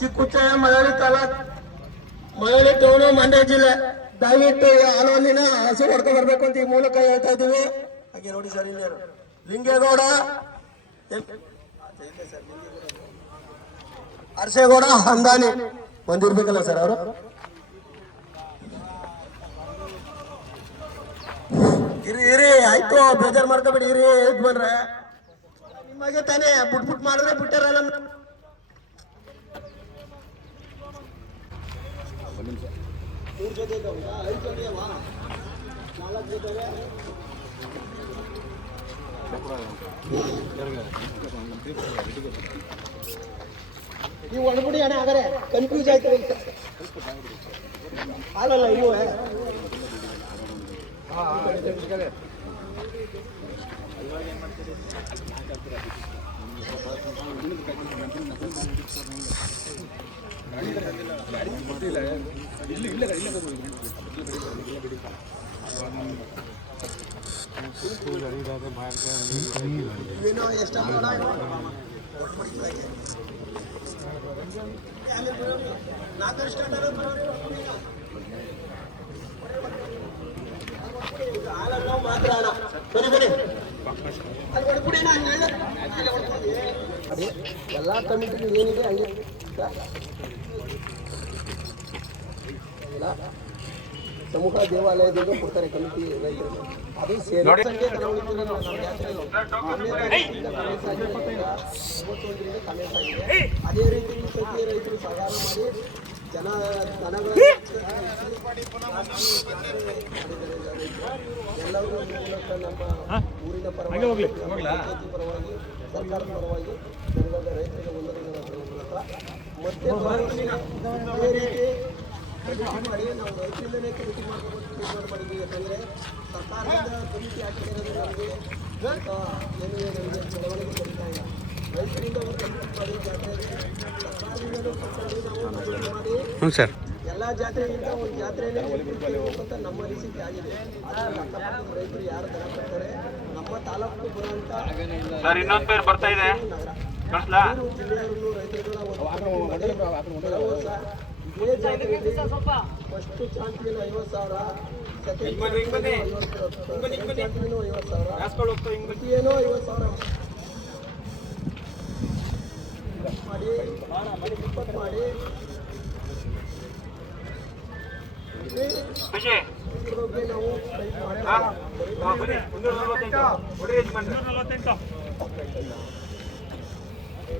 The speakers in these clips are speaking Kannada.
ಚಿಕ್ಕುಚ್ಚಯ್ಯ ಮರಳಿ ತಾಲೂಕ್ ಮಳವಳ್ಳಿ ಟೌನು ಮಂಡ್ಯ ಜಿಲ್ಲೆ. ದಯವಿಟ್ಟು ಹಾಲೋಲಿನ ಹಸು ಹೊಡ್ಕೊ ಬರ್ಬೇಕು ಅಂತ ಈ ಮೂಲಕ ಹೇಳ್ತಾ ಇದ್ದೀವಿ. ಹಾಗೆ ನೋಡಿ ಸರ್ ಇಲ್ಲಿ ಲಿಂಗೇಗೌಡ ಅರಸೇಗೌಡ ಹಂದಾನಿ ಬಂದಿರ್ಬೇಕಲ್ಲ ಸರ್ ಅವರು? ಇರಿ ಇರಿ, ಆಯ್ತು, ಬೇಜಾರು ಮಾಡ್ಕೋಬೇಡಿ, ಇರಿ ಬಂದ್ರೆ. ನಿಮಗೆ ತಾನೇ ಬುಟ್ ಬುಟ್ ಮಾಡಿದ್ರೆ ಬಿಟ್ಟಾರಲ್ಲ. ಮೂರ್ ಜೊತೆ ಇದಾವಲ್ಲ? ಐದ್ ಜೊತೆ ಅವಾ? ನಾಲ್ಕ್ ಜೊತೆಗೆ? ನೀವು ಒಳಬಿಡಿ ಅಣ್ಣ ಹಾಗಾರೆ ಕನ್ಫ್ಯೂಸ್ ಆಯ್ತು ಅಂತ ಹಾಲಲ್ಲ ಇವು ಏನೋ ಮಾತ್ರ ಅಲ್ಲ ಬನ್ನಿ ಬನ್ನಿ ಅಲ್ಲಿ ಹೊಡ್ಬಿಡಿ ಅಣ್ಣ, ಅಲ್ಲಿ ಹೇಳ್ದೆ. ಅಲ್ಲಿ ಹೊಡ್ಬಿಡಿ. ಅದೇ ಎಲ್ಲ ಕಮಿಟಿ ಏನಿದೆ ಹಂಗೆ ಇಲ್ಲ. ಸಮೂಹ ದೇವಾಲಯದಿಂದ ಕೊಡ್ತಾರೆ ಕಮಿಟಿ ರೈತರು. ಅದು ಸೇರಿ ಮೂವತ್ತೊಂದರಿಂದ comments ಆಗಿದೆ. ಅದೇ ರೀತಿ ಪ್ರತಿ ರೈತರು ಸಹಾಯ ಮಾಡಿ ಜನ ದನಗಳ ಎಲ್ಲರೂ ನಮ್ಮ ಊರಿನ ಪರವಾಗಿ ಪರವಾಗಿ ಸರ್ಕಾರದ ಪರವಾಗಿ ಜನಗಳ ರೈತರಿಗೆ ಒಂದರಿಂದ ಮತ್ತೆ ಅದೇ ರೀತಿ ಕಮಿಟಿ ಮಾಡಿ ನಾವು ರೈತರಿಂದಲೇ ಕಮಿಟಿ ಮಾಡ್ಕೊಂಡು ತೀರ್ಮಾನ ಯಾಕಂದರೆ ಸರ್ಕಾರದಿಂದ ಕಮಿಟಿ ಹಾಕಿರೋದು ನಮಗೆ ಏನು ನಮಗೆ ಚಳವಳಿಗೆ ಕರೀತಾ ಇಲ್ಲ ರೈತರಿಂದ ಒಂದು ಕಮಿಟಿ ಮಾಡಿ ಜಾತ್ರೆಗೆ ಸರ್ಕಾರದಿಂದಲೂ ಕರ್ಕೊಂಡು ನಾವು ಕಮಿಟಿ ಮಾಡಿ ಹ್ಞೂ ಸರ್. ಎಲ್ಲ ಜಾತ್ರೆಗಿಂತ ಒಂದು ಜಾತ್ರೆಯಲ್ಲಿ ಅಂತ ನಮ್ಮ ರೀತಿ ಆಗಿದೆ. ರೈತರು ಯಾರು ದರ ಕೊಡ್ತಾರೆ? ನಮ್ಮ ತಾಲೂಕು ಬರುವಂತ ಸರ್ ಇನ್ನೊಂದ್ ಪೇರ್ ಬರ್ತಾ ಇದೆ. ನಗರ. ಕಳ್ಸ್ಲಾ? ಮೂರು ಜಿಲ್ಲೆಯವರು ರೈತರುಗಳ ಫಸ್ಟ್ ಚಾಂಪಿಯನ್ ಐವತ್ತು ಸಾವಿರ ಸೆಕೆಂಡ್ ಚಾಂಪಿಯನ್ ಐವತ್ತು ಸಾವಿರ ಏನೋ ಐವತ್ತು ಸಾವಿರ ಮಾಡಿ ಇಪ್ಪತ್ತು ಮಾಡಿ ನಾವು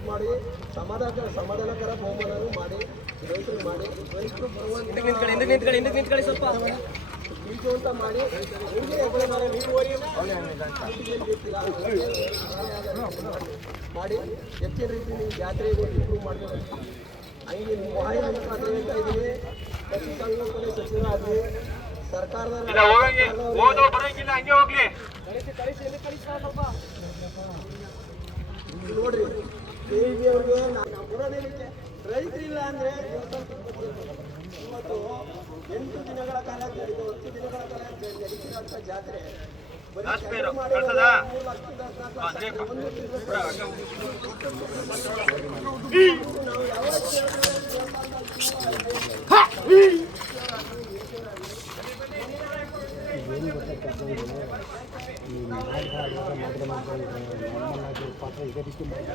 ಇದು ಮಾಡಿ ಸಮಾಧಾನ ಸಮಾಧಾನಕರ ಬಹುಮಾನ ಮಾಡಿ ರೈತರು ಮಾಡಿ ರೈತರು ಬರುವಂತ ಅಂತ ಮಾಡಿ ಅವ್ರಿಗೆ ಮಾಡಿ ನೀವು ಏನ್ ಮಾಡಿ ಹೆಚ್ಚಿನ ರೀತಿ ನೀವು ಜಾತ್ರೆಗೆ ಇಂಪ್ರೂವ್ ಮಾಡಬೇಕು ಹಂಗೆ ನಿಮ್ಮ ಮುಖಾಂತರ ಅಂತ ಇದ್ದೀನಿ ಸರ್ಕಾರದ ನೋಡ್ರಿ ದೇವಿ ಅವ್ರಿಗೆ ನಾನು ಬರೋದೇನಕ್ಕೆ ರೈತರಿಲ್ಲ ಅಂದ್ರೆ ಇವತ್ತು ಎಂಟು ದಿನಗಳ ಕಾಲ ನಡೆದು ಹತ್ತು ದಿನಗಳ ಕಾಲ ನಡೀತಿರೋಂಥ ಜಾತ್ರೆ ಬರೀ మాట్లాడుతున్నాను